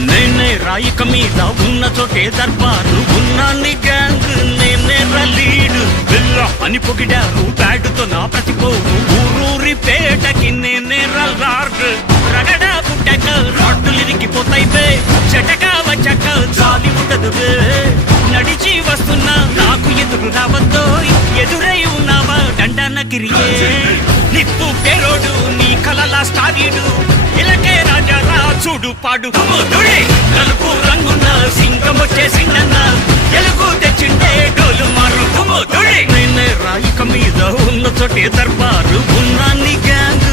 నేనే రాయిక మీద ఉన్న చోటే దర్బారు ఉన్నాన్ని గ్యాంగ్ నేనే లీడు బిల్ల అని పొగిడారు బ్యాడుతో నా ప్రతిపోరు ఊరూరి పేటకి నేనే లార్డ్ రగడా పుట్టక రాడ్డులు ఇరిగిపోతాయి బే చెటక వచ్చాక చాలి ఉండదు బే నడిచి వస్తున్నా నాకు ఎదురు రావద్దో ఎదురై ఉన్నావా దండన గిరియే నిప్పు పేరోడు నీ కలలా స్టారీడు ఇలకే రాజా రా చూడు పాడు నలుపు రంగున్న సింగం వచ్చేసిందన్న ఎలుగు తెచ్చిండే డోలు మారు నేనే రాయిక మీద ఉన్న చోటే దర్బారు ఉన్నాన్ని గ్యాంగ్